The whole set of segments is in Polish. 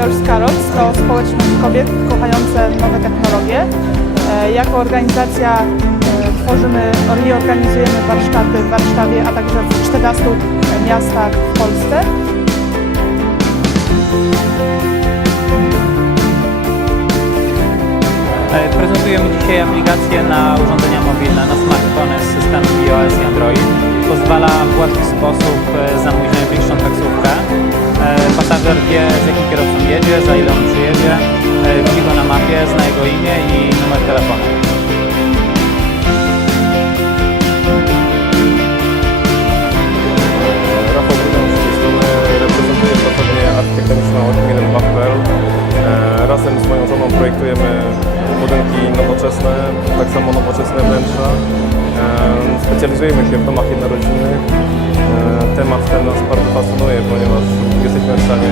Girls Carrots to społeczność kobiet kochające nowe technologie. E, Jako organizacja e, tworzymy i organizujemy warsztaty w Warszawie, a także w 14 miastach w Polsce. E, Prezentujemy dzisiaj aplikację na urządzenia mobilne, na smartfony z systemem iOS i Android. Pozwala w łatwy sposób za ile on przyjedzie, e, widzi go na mapie, zna jego imię i numer telefonu. Rafał Brunon z tej strony reprezentuję platformę architektoniczną Admiral.pl. E, Razem z moją żoną projektujemy budynki nowoczesne, tak samo nowoczesne wnętrza. E, Specjalizujemy się w domach jednorodzinnych. E, Temat ten nas bardzo fascynuje, ponieważ jesteśmy w stanie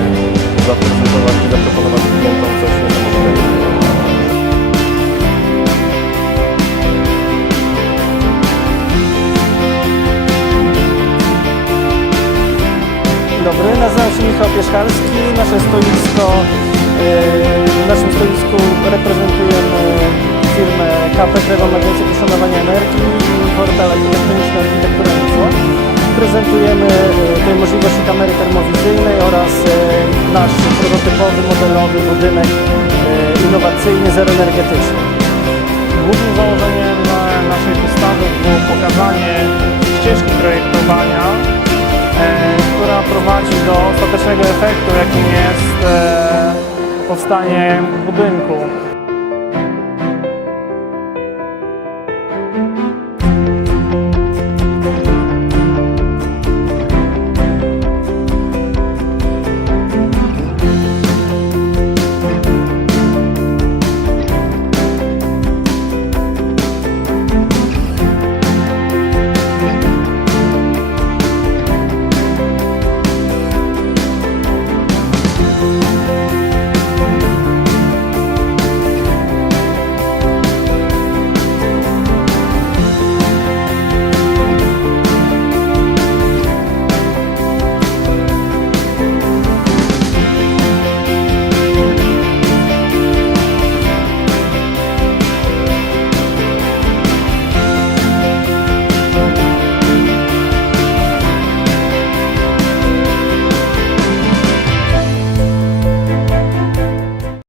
dobry, nazywam się Michał Pieszkalski. Nasze stoisko, yy, w naszym stoisku reprezentujemy firmę KP Krajową Agencję Poszanowania Energii i portal elektroniczny Architektura Info. Prezentujemy yy, tutaj możliwości kamery termowizyjnej oraz yy, nasz prototypowy, modelowy budynek innowacyjny, zeroenergetyczny. Głównym założeniem naszej wystawy było pokazanie ostatecznego efektu, jakim jest e, powstanie budynku.